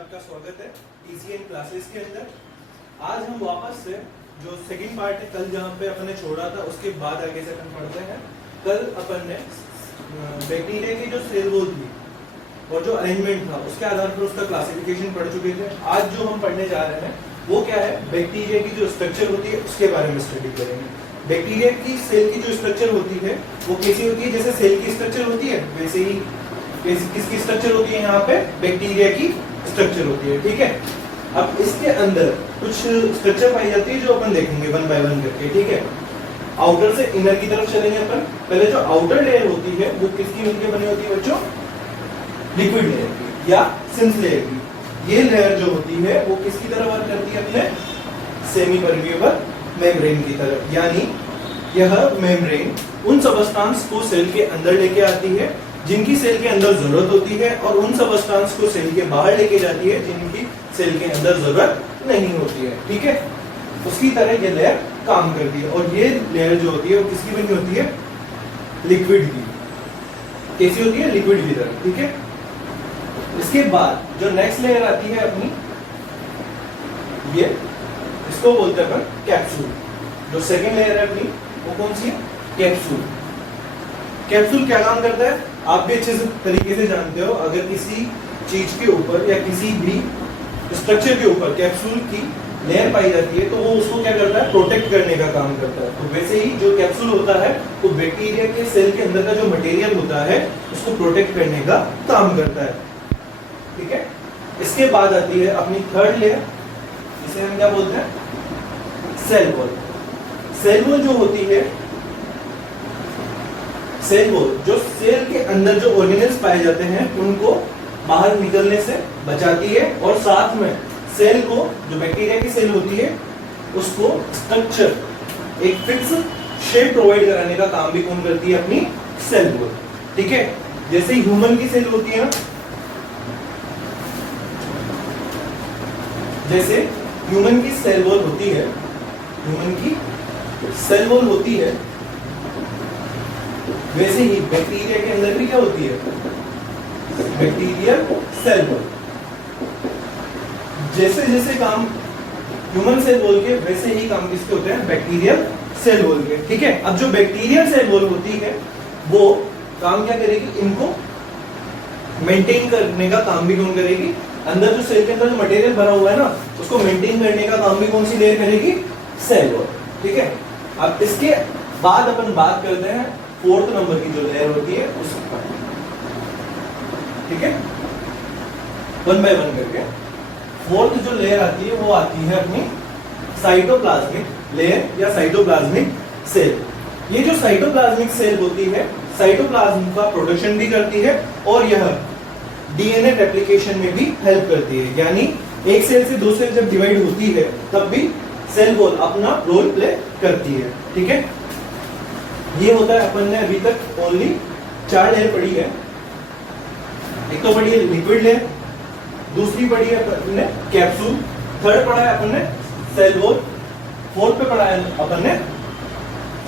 आपका स्वागत है TCN क्लासेस के अंदर। आज हम वापस से जो सेकंड पार्ट है, कल जहाँ पे अपन ने छोड़ा था उसके बाद आगे से अपन पढ़ते हैं। कल अपन ने बैक्टीरिया की जो सेल वॉल थी और जो अरेंजमेंट था उसके आधार पर उसका क्लासिफिकेशन पढ़ चुके थे। आज जो हम पढ़ने जा रहे हैं वो क्या है, बैक्टीरिया की जो स्ट्रक्चर होती है उसके बारे में स्टडी करेंगे। बैक्टीरिया की सेल की जो स्ट्रक्चर होती है वो कैसी होती है, जैसे सेल की स्ट्रक्चर होती है वैसे ही किसकी स्ट्रक्चर होती है, यहाँ पे बैक्टीरिया की स्ट्रक्चर होती है। ठीक है, अब इसके अंदर कुछ स्ट्रक्चर पाई जाती है जो अपन देखेंगे वन बाय वन करके। ठीक है, आउटर से इनर की तरफ चलेंगे अपन। पहले जो आउटर लेयर होती है वो किसकी मिलकर बनी होती है बच्चों, लिक्विड लेयर की या सिंस लेयर की। ये लेयर जो होती है वो किसकी तरह वर्क करती है, अपने सेमी परमिएबल मेम्ब्रेन की तरफ। यानी यह मेम्ब्रेन उन सबस्टांस को सेल के अंदर लेके आती है जिनकी सेल के अंदर जरूरत होती है, और उन सबस्टांस को सेल के बाहर लेके जाती है जिनकी सेल के अंदर जरूरत नहीं होती है। ठीक है, उसकी तरह ये लेयर काम करती है। और ये लेयर जो होती है वो किसकी बनी होती है, लिक्विड की। कैसी होती है, लिक्विड की तरह। ठीक है, इसके बाद जो नेक्स्ट लेयर आती है अपनी, ये इसको बोलते हैं अपन कैप्सूल। जो सेकेंड लेयर है अपनी वो कौन सी है, कैप्सूल। कैप्सूल क्या काम करता है आप भी अच्छे तरीके से जानते हो। अगर किसी चीज के ऊपर या किसी भी स्ट्रक्चर के ऊपर कैप्सूल की लेयर पाई जाती है तो वो उसको क्या करता है, प्रोटेक्ट करने का काम करता है। तो वैसे ही जो कैप्सूल होता है तो बैक्टीरिया के सेल के अंदर का जो मटेरियल होता है उसको प्रोटेक्ट करने का काम करता है। ठीक है, इसके बाद आती है अपनी थर्ड लेयर, जिसे हम क्या बोलते हैं, सेल वॉल। सेल वॉल जो होती है, सेल वॉल जो सेल के अंदर जो ऑर्गेनेल्स पाए जाते हैं उनको बाहर निकलने से बचाती है, और साथ में सेल को, जो बैक्टीरिया की सेल होती है उसको स्ट्रक्चर, एक फिक्स शेप प्रोवाइड कराने का काम भी कौन करती है, अपनी सेल वॉल। ठीक है, जैसे ह्यूमन की सेल होती है, जैसे ह्यूमन की सेल वॉल होती है, ह्यूमन की सेल वॉल होती है, वैसे ही बैक्टीरिया के अंदर भी क्या होती है, बैक्टीरियल सेल वॉल। जैसे जैसे काम ह्यूमन सेल वॉल के वैसे ही काम किसके होते हैं, बैक्टीरियल सेल वॉल के। ठीक है, अब जो बैक्टीरियल सेल वॉल होती है वो काम क्या करेगी, इनको मेंटेन करने का काम भी कौन करेगी, अंदर जो सेल के अंदर जो मटेरियल भरा हुआ है ना उसको मेंटेन करने का काम भी कौन सी लेयर करेगी, सेल वॉल। ठीक है, अब इसके बाद अपन बात करते हैं फोर्थ नंबर की जो लेयर होती है उसका। ठीक है, वन बाय वन करके फोर्थ जो लेयर आती है वो आती है अपनी साइटोप्लाज्मिक लेयर या साइटोप्लाज्मिक सेल। ये जो साइटोप्लाज्मिक सेल होती है साइटोप्लाज्म का प्रोडक्शन भी करती है और यह डीएनए रेप्लिकेशन में भी हेल्प करती है। यानी एक सेल से दो सेल जब डिवाइड होती है तब भी सेल वॉल अपना रोल प्ले करती है। ठीक है, ये होता है, अपन ने अभी तक ओनली 4 लेयर पढ़ी है। एक तो पढ़ी है लिक्विड लेयर, दूसरी पढ़ी है अपन ने कैप्सूल, थर्ड पढ़ा है अपन ने सेल वॉल, फोर्थ पे पढ़ा है अपन ने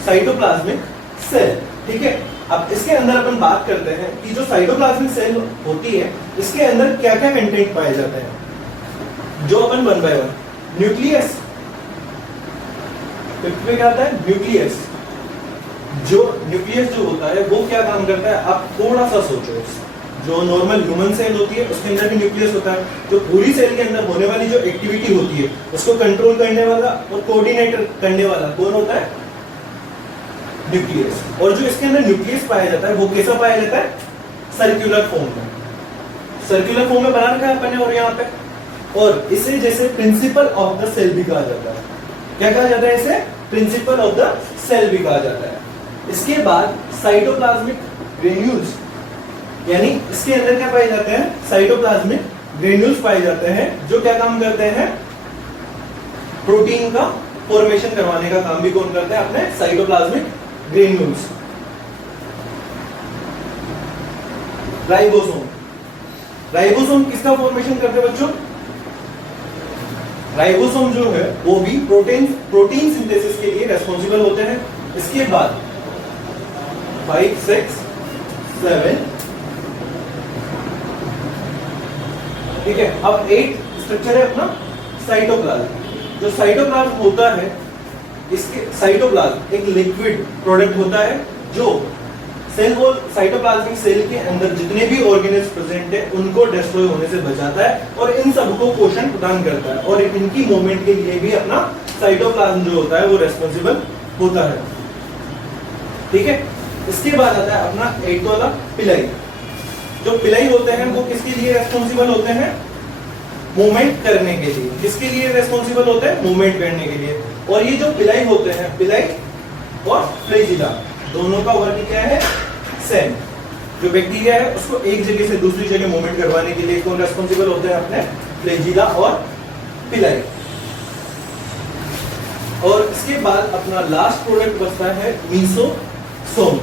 साइटोप्लाज्मिक सेल। ठीक है, अब इसके अंदर अपन बात करते हैं कि जो साइटोप्लाज्मिक सेल होती है इसके अंदर क्या क्या कंटेंट पाए जाते हैं, जो अपन one by one. Nucleus, fifth क्या आता है, न्यूक्लियस। जो न्यूक्लियस जो होता है वो क्या काम करता है, आप थोड़ा सा सोचो। जो नॉर्मल ह्यूमन सेल होती है उसके अंदर भी न्यूक्लियस होता है। जो पूरी सेल के अंदर होने वाली जो एक्टिविटी होती है उसको कंट्रोल करने वाला और कोऑर्डिनेट करने वाला कौन होता है, न्यूक्लियस। और जो इसके अंदर न्यूक्लियस पाया जाता है वो कैसा पाया जाता है, सर्कुलर फॉर्म में। सर्कुलर फॉर्म में बना रखा है अपन ने और यहाँ पे, और इसे जैसे प्रिंसिपल ऑफ द सेल भी कहा जाता है। क्या कहा जाता है इसे, प्रिंसिपल ऑफ द सेल भी कहा जाता है। इसके बाद साइटोप्लाज्मिक ग्रेन्यूल्स, यानी इसके अंदर क्या पाए जाते हैं, साइटोप्लाज्मिक ग्रेन्यूल्स पाए जाते हैं जो क्या काम करते हैं, प्रोटीन का फॉर्मेशन करवाने का काम भी कौन करते हैं, अपने साइटोप्लाज्मिक ग्रेन्यूल्स। राइबोसोम, राइबोसोम किसका फॉर्मेशन करते हैं बच्चों, राइबोसोम जो है वो भी प्रोटीन सिंथेसिस के लिए रेस्पॉन्सिबल होते हैं। इसके बाद 5, 6, 7 ठीक है। अब 8 स्ट्रक्चर है अपना साइटोप्लाज्म। जो साइटोप्लाज्म होता है, इसके साइटोप्लाज्म एक लिक्विड प्रोडक्ट होता है जो सेल वॉल साइटोप्लाज्मिक सेल के अंदर जितने भी ऑर्गेनेल्स प्रेजेंट है उनको डिस्ट्रॉय होने से बचाता है और इन सबको पोषण प्रदान करता है और इनकी मूवमेंट के लिए भी अपना साइटोप्लाज्म जो होता है वो रेस्पॉन्सिबल होता है। ठीक है। इसके बाद आता है अपना 8 वाला पिलाई। जो पिलाई होते हैं वो किसके लिए रेस्पॉन्सिबल होते हैं? मूवमेंट करने के लिए। किसके लिए रेस्पॉन्सिबल होते हैं? मूवमेंट करने के लिए। और ये जो पिलाई होते हैं, पिलाई और फ्लैजिला, दोनों का वर्क क्या है? सेम। जो बैक्टीरिया है उसको एक जगह से दूसरी जगह मूवमेंट करवाने के लिए कौन रेस्पॉन्सिबल होते हैं? अपने फ्लैजिला और पिलाई। और इसके बाद अपना लास्ट प्रोडक्ट बचता है मीसोसोम।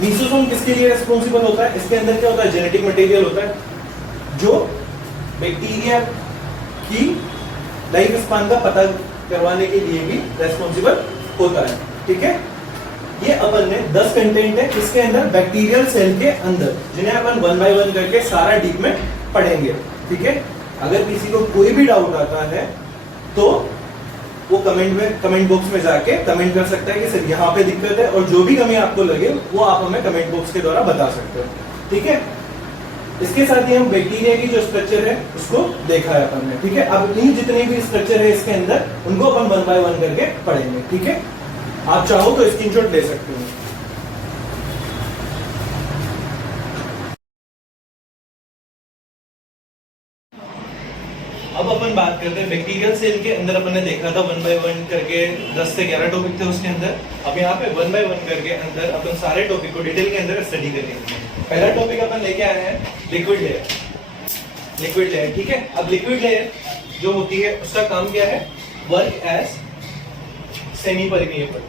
मीसोसोम किसके लिए रेस्पॉन्सिबल होता है? इसके अंदर क्या होता है? जेनेटिक मटेरियल होता है जो बैक्टीरिया की लाइफ स्पान का पता करवाने के लिए भी रेस्पॉन्सिबल होता है। ठीक है। ये अपन ने 10 कंटेंट है इसके अंदर बैक्टीरियल सेल के अंदर, जिन्हें अपन 1 बाय 1 करके सारा डीप में पढ़ेंगे। ठीक है। अगर किसी को कोई भी डाउट आता है तो वो कमेंट बॉक्स में जाके कमेंट कर सकता है कि सर यहाँ पे दिक्कत है, और जो भी कमी आपको लगे वो आप हमें कमेंट बॉक्स के द्वारा बता सकते हो। ठीक है। इसके साथ ही हम बैक्टीरिया की जो स्ट्रक्चर है उसको देखा है अपन ने। ठीक है। अब इन जितने भी स्ट्रक्चर है इसके अंदर उनको अपन 1 बाय 1 करके पढ़ेंगे। ठीक है। आप चाहो तो स्क्रीनशॉट ले सकते हो। अब अपन बात करते हैं बैक्टीरियल सेल के अंदर। अपन ने देखा था 1 बाय 1 करके 10 से 11 टॉपिक थे उसके अंदर। अब यहाँ पे 1 बाय 1 करके अंदर अपन सारे टॉपिक को डिटेल के अंदर स्टडी करेंगे। पहला टॉपिक अपन लेके आए हैं लिक्विड लेयर। लिक्विड लेयर, ठीक है। अब लिक्विड लेयर जो होती है उसका काम क्या है? Work as semi permeable.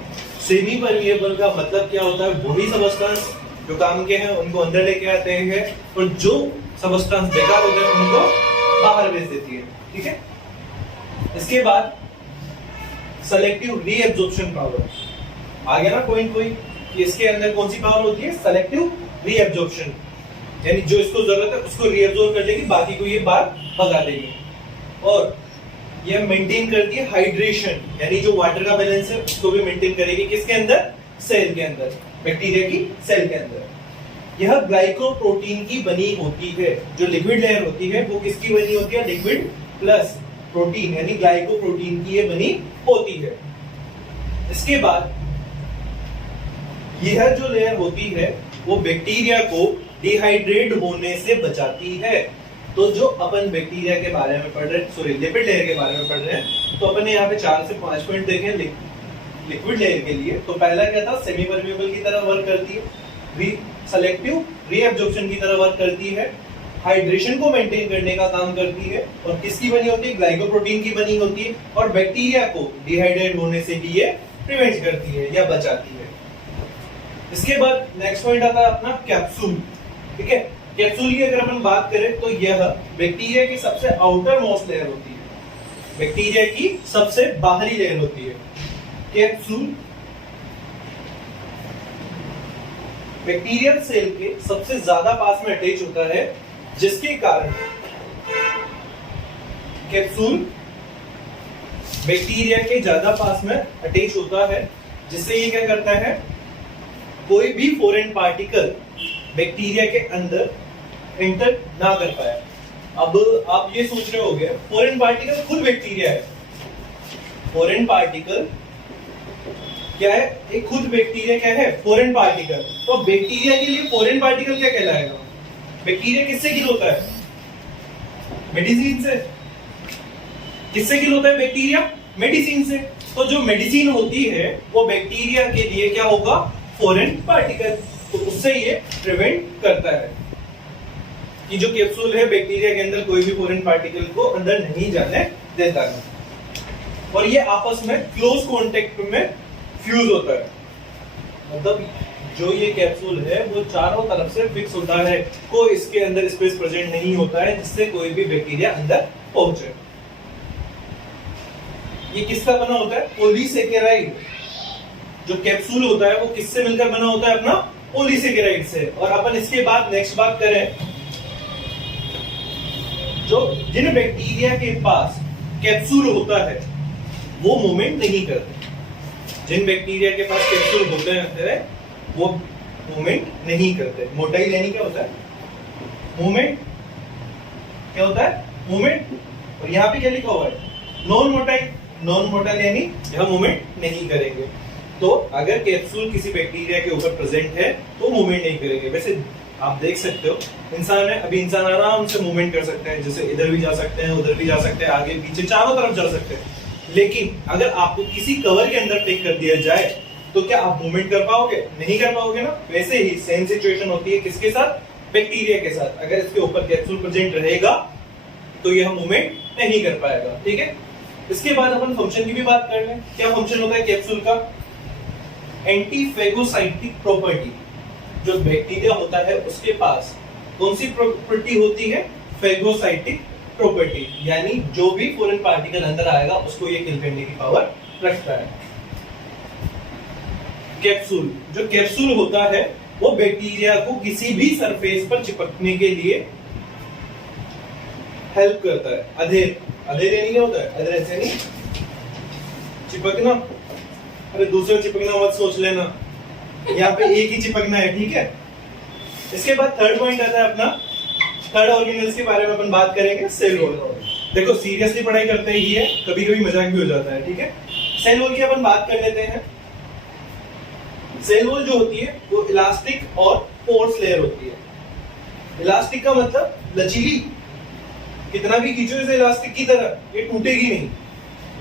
Semi permeable का मतलब क्या होता है? वही सबस्टेंस जो काम के हैं उनको अंदर लेके आते हैं और जो सबस्टेंस बेकार होते हैं उनको बाहर भेज देती है। ठीक है। इसके बाद सेलेक्टिव रीएब्जॉर्प्शन पावर आ गया ना कोई कि इसके अंदर कौन सी पावर होती है? सेलेक्टिव रीएब्जॉर्प्शन, यानी जो इसको जरूरत है उसको रीएब्जॉर्ब कर लेगी, बाकी को ये बाहर भगा देगी। और ये मेंटेन करती है हाइड्रेशन, यानी जो वाटर का बैलेंस है उसको भी मेंटेन करेगी। किसके अंदर? सेल के अंदर, बैक्टीरिया की सेल के अंदर। यह ग्लाइकोप्रोटीन की बनी होती है। जो लिक्विड लेयर होती है वो किसकी बनी होती है? लिक्विड प्लस प्रोटीन, यानी ग्लाइकोप्रोटीन की ये बनी होती है। इसके बाद यह जो लेयर होती है वो बैक्टीरिया को डिहाइड्रेट होने से बचाती है। तो जो अपन बैक्टीरिया के बारे में पढ़ रहे हैं, सॉरी लिपिड लेयर के बारे में पढ़ रहे हैं, तो अपन ने यहाँ पे 4 से 5 पॉइंट देखे लिक्विड लेयर के लिए। तो पहला क्या था? सेमी परमिएबल की तरह वर्क करती है, सेलेक्टिव रीएब्जॉर्प्शन की तरह वर्क करती है, हाइड्रेशन को मेंटेन करने का काम करती है, और किसकी बनी होती है? ग्लाइकोप्रोटीन की बनी होती है, और बैक्टीरिया को डिहाइड्रेट होने से भी ये प्रिवेंट करती है या बचाती है। इसके बाद नेक्स्ट पॉइंट आता है अपना कैप्सूल। ठीक है। कैप्सूल की अगर अपन बात करें तो यह बैक्टीरिया की सबसे आउटर मोस्ट लेयर होती है, बैक्टीरिया की सबसे बाहरी लेयर होती है। कैप्सूल बैक्टीरियल सेल के सबसे ज्यादा पास में अटैच होता है, जिसके कारण कैप्सूल बैक्टीरिया के ज्यादा पास में अटैच होता है, जिससे ये क्या करता है? कोई भी फॉरेन पार्टिकल बैक्टीरिया के अंदर एंटर ना कर पाए। अब आप ये सोच रहे होंगे फॉरेन पार्टिकल खुद बैक्टीरिया है। फॉरेन पार्टिकल क्या है? एक खुद बैक्टीरिया क्या है? Foreign particle. तो बैक्टीरिया के लिए फॉरेन पार्टिकल क्या कहलाएगा? बैक्टीरिया किससे किल होता है? मेडिसिन से। किससे किल होता है बैक्टीरिया? मेडिसिन से। तो जो मेडिसिन होती है वो बैक्टीरिया के लिए क्या होगा? Foreign particle. तो उससे ये प्रिवेंट करता है कि जो कैप्सूल है बैक्टीरिया के अंदर कोई भी फॉरेन पार्टिकल को अंदर नहीं जाने देता है, और ये आपस में क्लोज कांटेक्ट में फ्यूज होता है। मतलब जो ये कैप्सूल है वो चारों तरफ से फिक्स होता है, कोई इसके अंदर स्पेस प्रेजेंट नहीं होता है जिससे कोई भी बैक्टीरिया अंदर पहुंचे। ये किसका बना होता है? पॉलीसेकेराइड। जो कैप्सूल होता है वो किससे मिलकर बना होता है? अपना पॉलीसेकेराइड से। और अपन इसके बाद नेक्स्ट बात करें जो जिन बैक्टीरिया के पास कैप्सूल होता है वो मूवमेंट नहीं करते। जिन बैक्टीरिया के पास कैप्सूल होते हैं वो मूवमेंट नहीं करते। मोटाइल यानी क्या होता है? मूवमेंट। क्या होता है? मूवमेंट। और यहाँ पे क्या लिखा हुआ है? Non motile. नॉन मोटाइल यानी यह मूवमेंट नहीं करेंगे। तो अगर कैप्सूल किसी बैक्टीरिया के ऊपर प्रेजेंट है तो मूवमेंट नहीं करेंगे। वैसे आप देख सकते हो इंसान है, अभी इंसान आराम से मूवमेंट कर सकते हैं, जैसे इधर भी जा सकते हैं, उधर भी जा सकते हैं, आगे पीछे चारों तरफ जा सकते हैं। लेकिन अगर आपको किसी कवर के अंदर पैक कर दिया जाए तो क्या आप मूवमेंट कर पाओगे? नहीं कर पाओगे ना। वैसे ही सेम सिचुएशन होती है किसके साथ? बैक्टीरिया के साथ। अगर इसके ऊपर कैप्सूल प्रेजेंट रहेगा तो यह मूवमेंट नहीं कर पाएगा। ठीक है। इसके बाद अपन फंक्शन की भी बात कर लें। क्या फंक्शन होता है कैप्सूल का? एंटीफेगोसाइटिक प्रॉपर्टी। जो बैक्टीरिया होता है उसके पास कौन सी प्रॉपर्टी होती है? Phagocytic property. यानी जो भी फॉरेन पार्टिकल अंदर आएगा उसको ये किल करने की पावर रखता है। कैप्सूल, जो कैप्सूल होता है वो बैक्टीरिया को किसी भी सरफेस पर चिपकने के लिए हेल्प करता है। अधेर, अधेर यानी क्या होता है? अधेर ऐसे नहीं चिपकना। अरे दूसरे चिपकना मत सोच लेना, यहाँ पे एक ही चिपकना है। ठीक है। इसके बाद थर्ड पॉइंट आता है अपना, थर्ड ऑर्गेनेल्स के बारे में अपन बात करेंगे, सेल वॉल। देखो सीरियसली पढ़ाई करते ही है, कभी कभी मजाक भी हो जाता है। ठीक है। सेल वॉल की अपन बात कर लेते हैं। सेल वॉल जो होती है वो इलास्टिक और पोर्स लेयर होती है। इलास्टिक का मतलब लचीली, कितना भी खींचो इसे इलास्टिक की तरह, ये टूटेगी नहीं।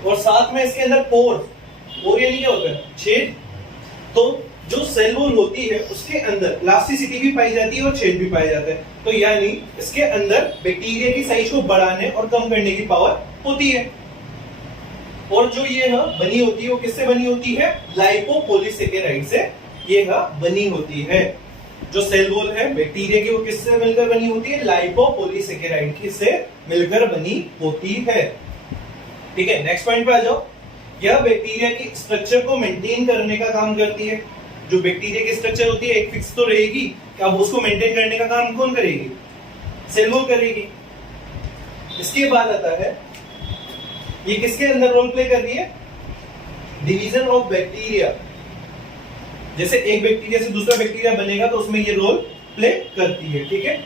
और साथ में इसके अंदर पोर्स, पोर यानी क्या होता है? छेद। तो जो सेल वॉल होती है उसके अंदर इलास्टिसिटी भी पाई जाती है और छेद भी पाए जाते हैं। तो यानी इसके अंदर बैक्टीरिया की साइज को बढ़ाने और कम करने की पावर होती है। और जो ये बनी होती है वो किससे बनी होती है? लाइपोपॉलीसेकेराइड से ये बनी होती है। जो सेल वॉल है बैक्टीरिया की वो किससे मिलकर बनी होती है? लाइपोपॉलीसेकेराइड से मिलकर बनी होती है। ठीक है। नेक्स्ट पॉइंट पे आ जाओ। यह बैक्टीरिया की स्ट्रक्चर को मेंटेन करने का काम करती है। जो बैक्टीरिया की स्ट्रक्चर होती है एक फिक्स तो रहेगी, अब उसको मेंटेन करने का काम कौन करेगी? सेल वॉल करेगी। इसके बाद आता है ये किसके अंदर रोल प्ले कर रही है? Division of bacteria. जैसे एक बैक्टीरिया से दूसरा बैक्टीरिया बनेगा तो उसमें ये रोल प्ले करती है। ठीक है।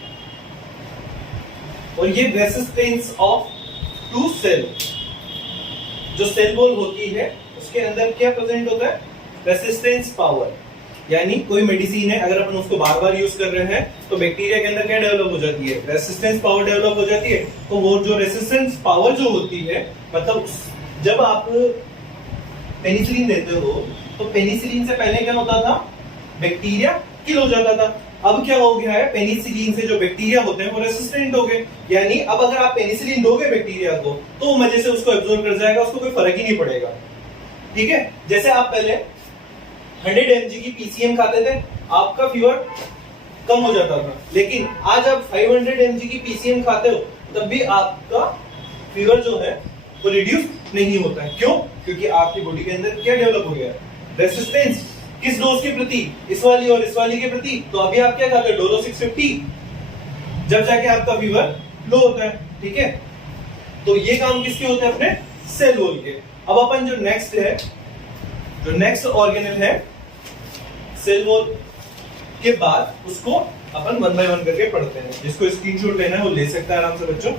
और ये रेसिस्टेंस ऑफ टू सेल, जो सेल वॉल होती है उसके अंदर क्या प्रेजेंट होता है? Resistance power. यानी कोई मेडिसिन है, अगर अपन उसको बार बार यूज कर रहे हैं तो बैक्टीरिया के अंदर क्या डेवलप हो जाती है? रेसिस्टेंस पावर डेवलप हो जाती है। तो वो जो रेसिस्टेंस पावर जो होती है, मतलब जब आप पेनिसिलिन देते हो तो पेनिसिलिन से पहले क्या होता था? बैक्टीरिया किल हो जाता था। अब क्या हो गया है? पेनिसिलिन से जो बैक्टीरिया होते हैं वो रेसिस्टेंट हो गए। यानी अब अगर आप पेनिसिलिन दोगे बैक्टीरिया को तो वो मजे से उसको एब्जॉर्ब कर जाएगा, उसको कोई फर्क ही नहीं पड़ेगा। ठीक है। जैसे आप पहले 100 mg की पीसीएम खाते थे, आपका फीवर कम हो जाता था। लेकिन आज आप 500 mg की पीसीएम खाते हो तब भी आपका फीवर जो है वो रिड्यूस नहीं होता है। क्यों? क्योंकि आपकी बॉडी के अंदर क्या डेवलप हो गया? रेसिस्टेंस। किस डोज के प्रति? इस वाली और इस वाली के प्रति। तो अभी आप क्या खाते हो? डोलो 650, जब जाके आपका फीवर लो होता है। ठीक है। तो ये काम किसके होते हैं? अपने सेल वॉल के। अब अपन जो नेक्स्ट है, जो नेक्स्ट ऑर्गेनेल है सेल वॉल के बाद, उसको अपन वन बाय वन करके पढ़ते हैं। जिसको स्क्रीनशॉट लेना है वो ले सकता है आराम से बच्चों।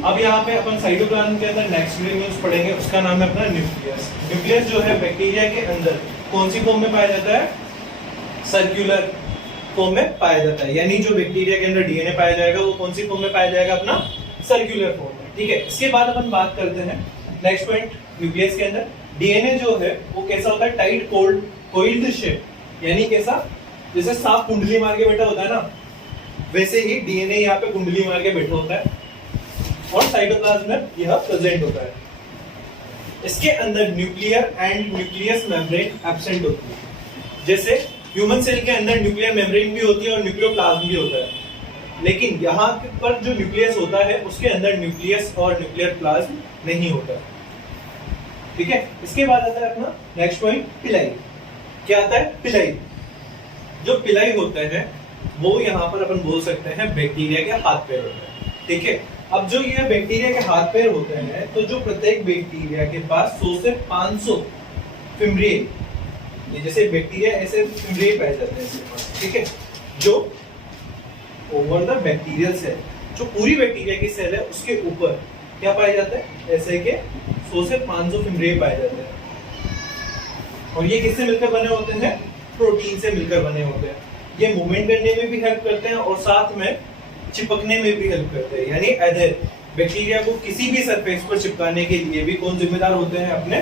अब यहाँ पे अपन साइटोप्लाज्म के अंदर नेक्स्ट न्यूज पढ़ेंगे, उसका नाम है अपना न्यूक्लियस। न्यूक्लियस जो है बैक्टीरिया के अंदर कौन सी फॉर्म में पाया जाता है? सर्कुलर फॉर्म में पाया जाता है। यानी जो बैक्टीरिया के अंदर डीएनए पाया जाएगा वो कौन सी फॉर्म में पाया जाएगा? अपना सर्कुलर फॉर्म में। ठीक है। इसके बाद अपन बात करते हैं नेक्स्ट पॉइंट, न्यूक्लियस के अंदर डीएनए जो है वो कैसा होता है? Tight coiled shape. यानी कैसा? जैसे सांप कुंडली मार के बैठा होता है ना, वैसे ही डीएनए यहाँ पे कुंडली मार के बैठा होता है और साइटोप्लाज्म में यह प्रेजेंट होता है। इसके अंदर nuclear and nucleus membrane absent होती है। जैसे ह्यूमन सेल के अंदर न्यूक्लियर मेम्ब्रेन भी होती है और न्यूक्लियोप्लाज्म भी होता है। लेकिन यहाँ पर जो न्यूक्लियस होता है उसके अंदर न्यूक्लियस और न्यूक्लियर प्लाज्म नहीं होता। ठीक है। इसके बाद आता है अपना नेक्स्ट पॉइंट, पिलाई। क्या आता है? पिलाई। जो पिलाई होते हैं वो यहाँ पर अपन बोल सकते हैं बैक्टीरिया के हाथ पैर होते हैं, ठीक है। अब जो ये बैक्टीरिया के हाथ पैर होते हैं, तो जो प्रत्येक बैक्टीरिया के पास 100 से 500 फिमरिए, ये जैसे बैक्टीरिया ऐसे फिमरिए पाए जाते हैं, ठीक है। जो ओवर द बैक्टीरियल सेल, जो पूरी बैक्टीरिया की सेल है उसके ऊपर क्या पाए जाते हैं, ऐसे के 100 से 500 फिमरिए पाए जाते हैं। और ये किससे मिलकर बने होते हैं, प्रोटीन से मिलकर बने होते हैं। ये मूवमेंट करने में भी हेल्प करते हैं और साथ में चिपकने में भी हेल्प करते हैं, यानी एडहेर, बैक्टीरिया को किसी भी सरफेस पर चिपकाने के लिए भी कौन जिम्मेदार होते हैं, अपने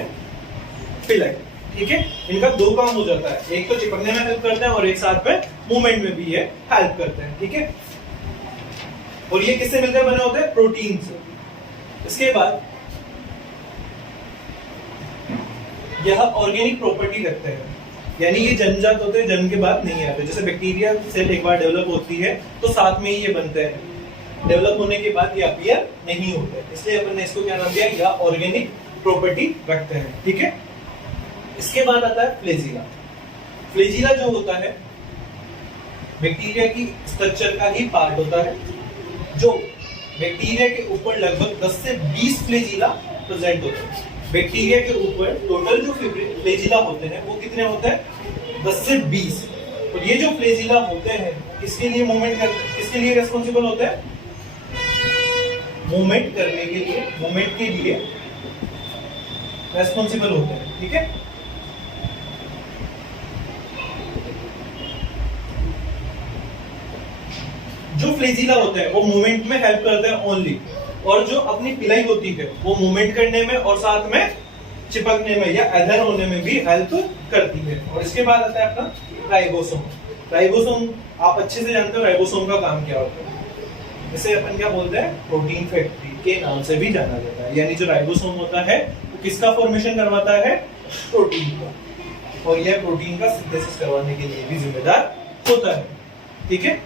पिलाई, ठीक है। इनका दो काम हो जाता है, एक तो चिपकने में हेल्प करते हैं और एक साथ में मूवमेंट में भी ये हेल्प करते हैं, ठीक है। और ये किससे मिलकर बने होते हैं, प्रोटीन से। इसके बाद यह ऑर्गेनिक प्रॉपर्टी रखते हैं, यानी ये जन्मजात होते हैं, जन्म के बाद नहीं आते। जैसे बैक्टीरिया सेल एक बार डेवलप होती है तो साथ में ही ये बनते हैं, डेवलप होने के बाद ये अपीयर नहीं होते, इसलिए अपन ने इसको क्या नाम दिया, या ऑर्गेनिक प्रॉपर्टी रखते हैं, ठीक है। इसके बाद आता है फ्लैजिला। फ्लैजिला जो होता है बैक्टीरिया की स्ट्रक्चर का ही पार्ट होता है, जो बैक्टीरिया के ऊपर लगभग 10 से 20 फ्लैजिला प्रेजेंट होते हैं। बैक्टीरिया के ऊपर टोटल जो फ्लैजिला होते हैं वो कितने होते हैं, 10 से 20। और ये जो फ्लैजिला होते हैं किसके लिए मूवमेंट किसके लिए रेस्पॉन्सिबल होते हैं, मूवमेंट करने के लिए, मूवमेंट के लिए रेस्पॉन्सिबल होते हैं, ठीक है। जो फ्लैजिला होते हैं वो मूवमेंट में हेल्प करते हैं ओनली, और जो अपनी पिलाई होती है वो मूवमेंट करने में और साथ में चिपकने में या एडहेर होने में भी हेल्प करती है। और इसके बाद आता है अपना राइबोसोम। राइबोसोम आप अच्छे से जानते हो, राइबोसोम का काम क्या होता है, इसे अपन क्या बोलते हैं, प्रोटीन फैक्ट्री के नाम से भी जाना जाता है। यानी जो राइबोसोम होता है वो किसका फॉर्मेशन करवाता है, प्रोटीन का, और यह प्रोटीन का सिंथेसिस करवाने के लिए भी जिम्मेदार होता है, ठीक है।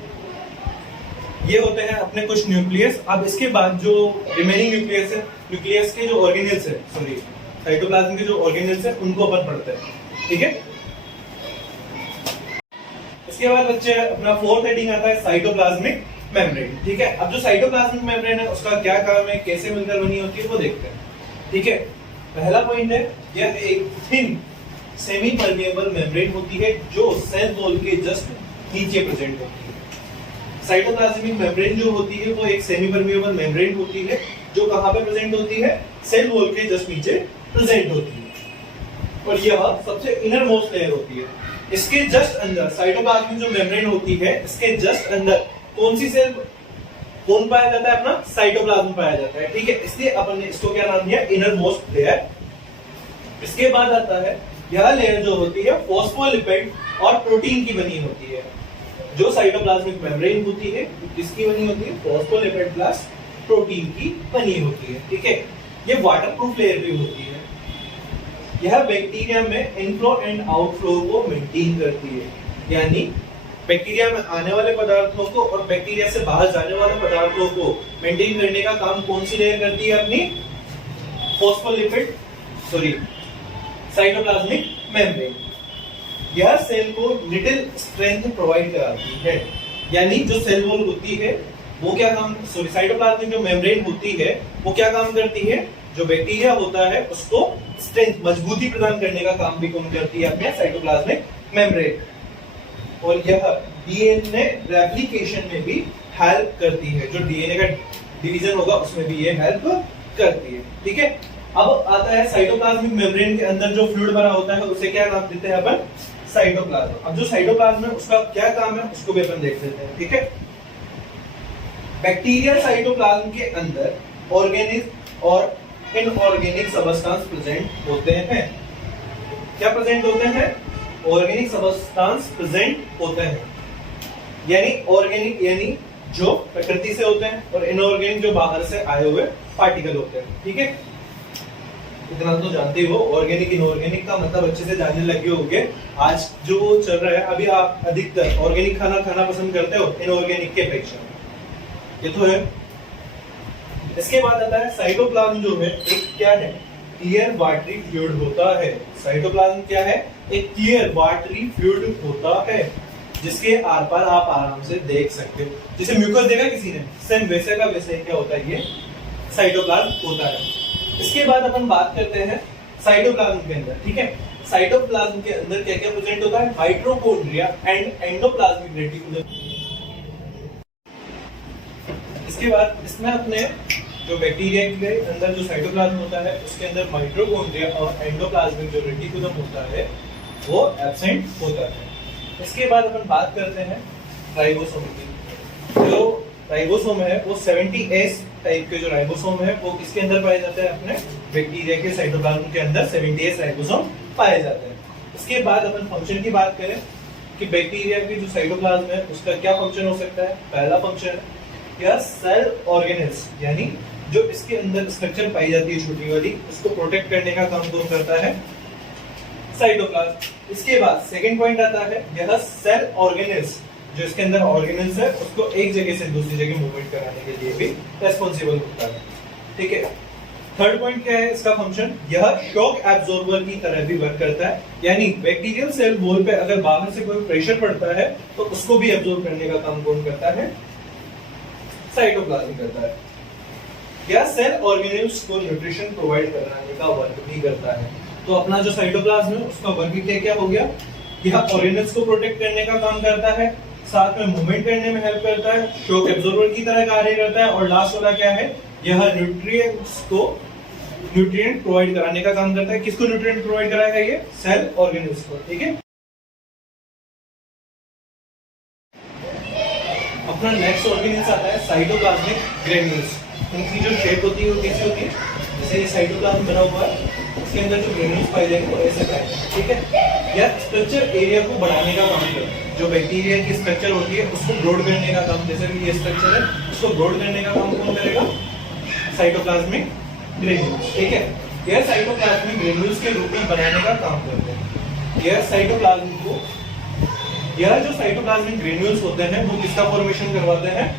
ये होते हैं अपने कुछ न्यूक्लियस। अब इसके बाद जो रिमेनिंग न्यूक्लियस है, न्यूक्लियस के जो ऑर्गेनेल्स है, सॉरी साइटोप्लाज्म के जो ऑर्गेनेल्स है उनको अपन पढ़ते हैं, ठीक है। इसके बाद बच्चे अपना फोर्थ हेडिंग आता है साइटोप्लाज्मिक मेम्ब्रेन, ठीक है। अब जो साइटोप्लाज्मिक मेम्ब्रेन है उसका क्या काम है, कैसे मिलकर बनी होती है वो देखते हैं, ठीक है। पहला पॉइंट है, यह एक थिन सेमी परमेएबल मेम्ब्रेन होती है जो सेल वॉल के जस्ट नीचे प्रेजेंट होती है। साइटोप्लाज्मिक मेम्ब्रेन जो होती है वो एक सेमी परमेएबल मेम्ब्रेन होती है जो कहां पे प्रेजेंट होती है, सेल वॉल के जस्ट नीचे प्रेजेंट होती है, और यह सबसे इनर मोस्ट लेयर होती है। इसके जस्ट अंदर साइटोप्लाज्मिक जो मेम्ब्रेन होती है, इसके जस्ट अंदर कौन सी सेल, कौन पाया जाता है, अपना साइटोप्लाज्म पाया जाता है, ठीक है। इसलिए अपन ने इसको क्या नाम दिया, इनर मोस्ट लेयर। इसके बाद आता है यह लेयर जो होती है फॉस्फोलिपिड और प्रोटीन की बनी होती है। जो साइटोप्लाज्मिक मेम्ब्रेन होती है किसकी बनी होती है, फॉस्फोलिपिड प्लस प्रोटीन की बनी होती है, ठीक है। ये वाटरप्रूफ लेयर भी होती है। यह बैक्टीरिया में इनफ्लो एंड आउटफ्लो को मेंटेन करती है, यानी बैक्टीरिया में आने वाले पदार्थों को और बैक्टीरिया से बाहर जाने वाले पदार्थों को मेंटेन करने का काम कौन सी लेयर करती है, अपनी फॉस्फोलिपिड सॉरी साइटोप्लाज्मिक मेम्ब्रेन। यह सेल को लिटिल स्ट्रेंथ प्रोवाइड कराती है, यानी जो सेल वॉल होती है वो क्या काम, सॉरी साइटोप्लाज्मिक जो मेम्ब्रेन होती है वो क्या काम करती है, जो बैक्टीरिया होता है उसको स्ट्रेंथ, मजबूती प्रदान करने का काम भी कौन करती है, अपने साइटोप्लाज्मिक मेम्ब्रेन। और यह डीएनए रेप्लिकेशन में भी हेल्प करती है, जो डीएनए का डिवीजन होगा उसमें भी ये हेल्प करती है, ठीक है। अब आता है साइटोप्लाज्मिक मेम्ब्रेन के अंदर जो फ्लूइड भरा होता है उसे क्या नाम देते हैं अपन, साइटोप्लाज्म। अब जो साइटोप्लाज्म है उसका क्या काम है उसको भी अपन देख लेते हैं, ठीक है। बैक्टीरियल साइटोप्लाज्म के अंदर ऑर्गेनिक और इनऑर्गेनिक सबस्टेंस प्रेजेंट होते हैं। क्या प्रेजेंट होते हैं, ऑर्गेनिक सबस्टेंस प्रेजेंट होते हैं, यानी ऑर्गेनिक यानी जो प्रकृति से होते हैं और इनऑर्गेनिक जो बाहर से आए हुए पार्टिकल होते हैं, ठीक है। इतना तो जानते हो, ऑर्गेनिक इनऑर्गेनिक का मतलब अच्छे से जानने लगे होंगे। आज जो चल रहा है, अभी आप अधिकतर ऑर्गेनिक खाना खाना पसंद करते हो इनऑर्गेनिक के अपेक्षा, ये तो है। इसके बाद आता है साइटोप्लाज्म जो है एक क्या है, क्लियर वाटरी फ्लूइड होता है। साइटोप्लाज्म क्या है, एक क्लियर वाटरी फ्लूइड होता है। जिसके आर पार आप आराम से देख सकते हो। जैसे म्यूकस देखा किसी ने, सेम वैसे का वैसे क्या होता है, ये साइटोप्लाज्म होता है। इसके बाद अपन बात करते हैं साइटोप्लाज्म के अंदर, ठीक है। साइटोप्लाज्म के अंदर क्या क्या प्रेजेंट होता है, माइटोकॉन्ड्रिया एंड एंडोप्लाज्मिक रेटिकुलम। इसके बाद इसमें अपने जो बैक्टीरिया के अंदर जो साइटोप्लाज्म होता है उसके अंदर माइटोकॉन्ड्रिया और एंडोप्लाज्मिक जो रेटिकुलम होता है वो एब्सेंट होता है। इसके बाद अपन बात करते हैं राइबोसोम की। जो राइबोसोम है वो 70S टाइप के जो राइबोसोम है वो किसके अंदर पाए जाते हैं, अपने बैक्टीरिया के साइटोप्लाज्म के अंदर 70S राइबोसोम पाए जाते हैं। इसके बाद अपन फंक्शन की बात करें कि बैक्टीरिया की जो साइटोप्लाज्म है उसका क्या फंक्शन हो सकता है। पहला फंक्शन या सेल ऑर्गेनेल्स, यानी जो इसके अंदर स्ट्रक्चर पाई जाती है छोटी वाली, उसको प्रोटेक्ट करने का काम कौन करता है, साइटोप्लाज्म। इसके बाद सेकंड पॉइंट आता है यह सेल ऑर्गेनेल्स, जो इसके अंदर ऑर्गेनेल्स है उसको एक जगह से दूसरी जगह मूवमेंट कराने के लिए भी रेस्पॉन्सिबल होता है, ठीक है। थर्ड पॉइंट क्या है इसका फंक्शन, यह शॉक एब्जॉर्बर की तरह भी वर्क करता है, यानी बैक्टीरियल सेल वॉल पे अगर बाहर से कोई प्रेशर पड़ता है तो उसको भी एब्जॉर्ब करने का काम कौन करता है, साइटोप्लाज्म करता है। यह सेल ऑर्गेनेल्स को न्यूट्रिशन प्रोवाइड कराने का वर्क भी करता है। तो अपना जो साइटोप्लाज्म है उसका वर्क क्या क्या हो गया, यह ऑर्गेनेल्स को प्रोटेक्ट करने का काम करता है, साथ में मूवमेंट करने में हेल्प करता है, शॉक एब्जॉर्बर की तरह कार्य करता है, और लास्ट वाला क्या है, यह न्यूट्रिएंट प्रोवाइड कराने का काम करता है। किसको न्यूट्रिएंट प्रोवाइड कराएगा, ये सेल ऑर्गेनेल्स को, ठीक है। अपना नेक्स्ट ऑर्गेनेल्स आता है साइटोप्लाज्मिक ग्रेन्यूल्स। उनकी जो शेप होती है वो कैसी होती है, जैसे ये साइटोप्लाज्म बना हुआ है, इसके अंदर जो ग्रेन्यूल्स पाए जाएंगे वो ऐसे पाए, ठीक है। यह स्ट्रक्चर एरिया को बढ़ाने का काम करता है। जो बैक्टीरिया की स्ट्रक्चर होती है उसको ब्रॉड करने का काम, जैसे कि ये स्ट्रक्चर है उसको ब्रॉड करने का काम कौन करेगा, साइटोप्लाज्मिक ग्रेन्यूल्स, ठीक है। यह साइटोप्लाज्मिक ग्रेन्यूल्स के रूप में बनाने का काम करते हैं। यह जो साइटोप्लाज्मिक ग्रेन्यूल्स होते हैं वो किसका फॉर्मेशन करवाते हैं,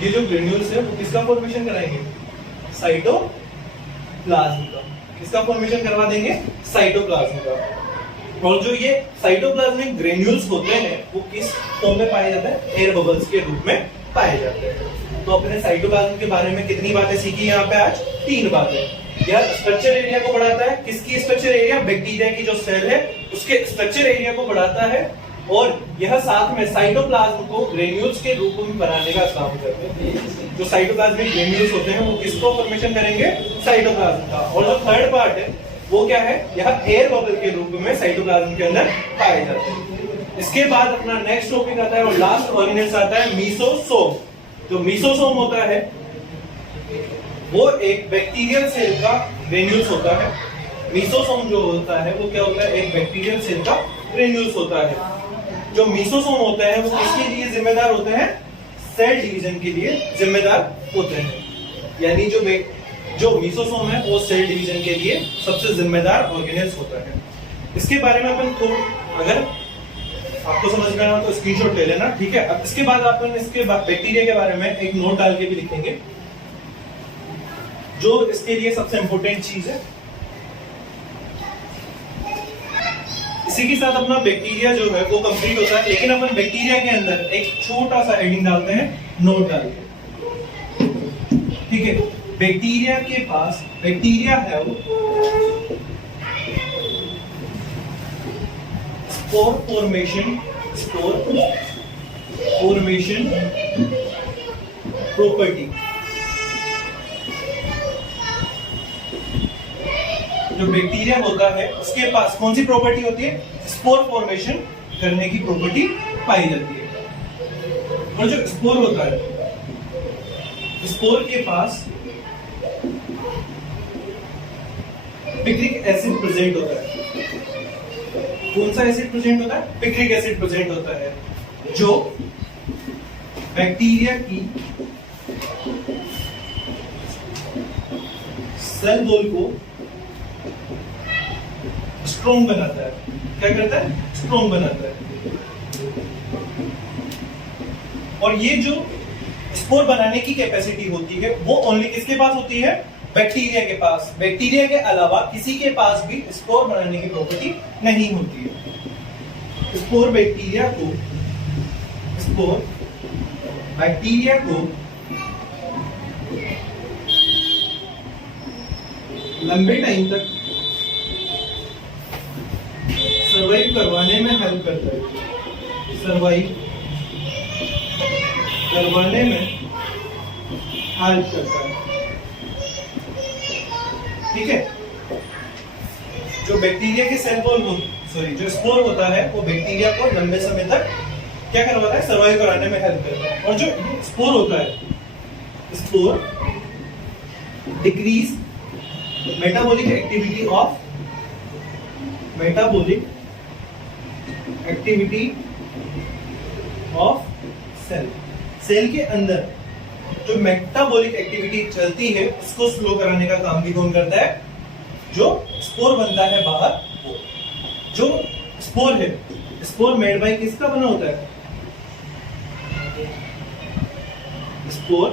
ये जो ग्रेन्यूल्स है वो किसका फॉर्मेशन कराएंगे, साइटोप्लाज्म का। किसका फॉर्मेशन करवा देंगे, साइटोप्लाज्म का। और जो ये साइटोप्लाज्मिक ग्रेन्यूल्स होते हैं वो किस फॉर्म में पाए जाते हैं, एयर बबल्स के रूप में पाए जाते हैं। तो अपने साइटोप्लाज्म के बारे में कितनी बातें सीखी यहाँ पे आज, 3 बातें। यह स्ट्रक्चर एरिया को बढ़ाता है, किसकी स्ट्रक्चर एरिया, बैक्टीरिया की जो सेल है उसके स्ट्रक्चर एरिया को बढ़ाता है, और यह साथ में साइटोप्लाज्म को ग्रेन्यूल्स के रूप में बनाने का काम करते हैं। जो साइटोप्लाज्मिक ग्रेन्यूल्स होते हैं वो किसको फॉर्मेशन करेंगे, साइटोप्लाज्म का। और जो थर्ड पार्ट है वो क्या है, यह एयर बबल के रूप में साइटोप्लाज्म के अंदर पाए जाते हैं। इसके बाद अपना नेक्स्ट टॉपिक आता है और लास्ट ऑर्गेनेल्स आता है मीसोसोम। जो मीसोसोम होता है वो एक बैक्टीरियल सेल का ग्रेन्यूल्स होता है। मीसोसोम जो होता है वो क्या होता है, एक बैक्टीरियल सेल का ग्रेन्यूल्स होता है। जो मीसोसोम होते हैं वो किसके लिए जिम्मेदार होते हैं, सेल डिवीजन के लिए जिम्मेदार होते हैं। यानी जो मीसोसोम है वो सेल डिवीजन के लिए सबसे जिम्मेदार ऑर्गेनेल्स होता है। इसके बारे में अपन अगर आपको समझ में आना तो स्क्रीनशॉट ले लेना, ठीक है। अब इसके बाद अपन इसके बैक्टीरिया के बारे में एक नोट डाल के भी लिखेंगे, जो इसके लिए सबसे इंपॉर्टेंट चीज है। इसी के साथ अपना बैक्टीरिया जो है वो कंप्लीट होता है, लेकिन अपन बैक्टीरिया के अंदर एक छोटा सा हेडिंग डालते हैं, नोट डालते हैं, ठीक है। बैक्टीरिया के पास बैक्टीरिया है वो स्पोर फॉर्मेशन प्रॉपर्टी। जो बैक्टीरिया होता है उसके पास कौन सी प्रॉपर्टी होती है, स्पोर फॉर्मेशन करने की प्रॉपर्टी पाई जाती है। और जो स्पोर होता है, स्पोर के पास पिक्रिक एसिड प्रेजेंट होता है। कौन सा एसिड प्रेजेंट होता है, पिक्रिक एसिड प्रेजेंट होता है, जो बैक्टीरिया की सेल वॉल को स्ट्रॉन्ग बनाता है। क्या करता है, स्ट्रॉन्ग बनाता है। और ये जो स्पोर बनाने की कैपेसिटी होती है वो ओनली किसके पास होती है, बैक्टीरिया के पास। बैक्टीरिया के अलावा किसी के पास भी स्पोर बनाने की प्रॉपर्टी नहीं होती है। स्पोर बैक्टीरिया को लंबे टाइम तक सरवाइव करवाने में हेल्प करता है, सरवाइव करवाने में हेल्प करता है। ठीक है, जो बैक्टीरिया के सेल वॉल जो स्पोर होता है वो बैक्टीरिया को लंबे समय तक क्या करवाता है, सर्वाइव कराने में हेल्प करता है। और जो स्पोर होता है, spore decrease metabolic activity of cell के अंदर जो मेटाबॉलिक एक्टिविटी चलती है उसको स्लो कराने का काम भी कौन करता है, जो स्पोर बनता है बाहर वो। जो स्पोर है, स्पोर मेड बाय किसका बना होता है, स्पोर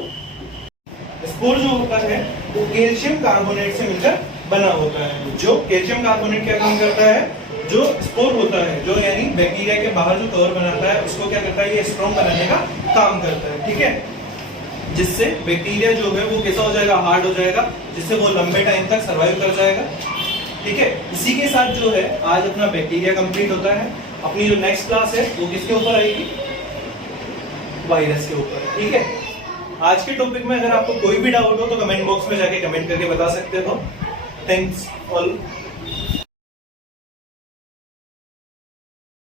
जो होता है वो कैल्शियम कार्बोनेट से मिलकर बना होता है। जो कैल्शियम कार्बोनेट क्या काम करता है, जो स्पोर होता है, जो यानी बैक्टीरिया के बाहर जो कवर बनाता है उसको क्या करता है, ये स्ट्रॉन्ग बनाने का काम करता है। ठीक है, जिससे बैक्टीरिया जो है वो कैसा हो जाएगा, हार्ड हो जाएगा, जिससे वो लंबे टाइम तक सर्वाइव कर जाएगा। ठीक है, इसी के साथ जो है आज अपना बैक्टीरिया कंप्लीट होता है। अपनी जो नेक्स्ट क्लास है वो किसके ऊपर आएगी, वायरस के ऊपर। ठीक है, आज के टॉपिक में अगर आपको कोई भी डाउट हो तो कमेंट बॉक्स में जाके कमेंट करके बता सकते हो। Thanks all.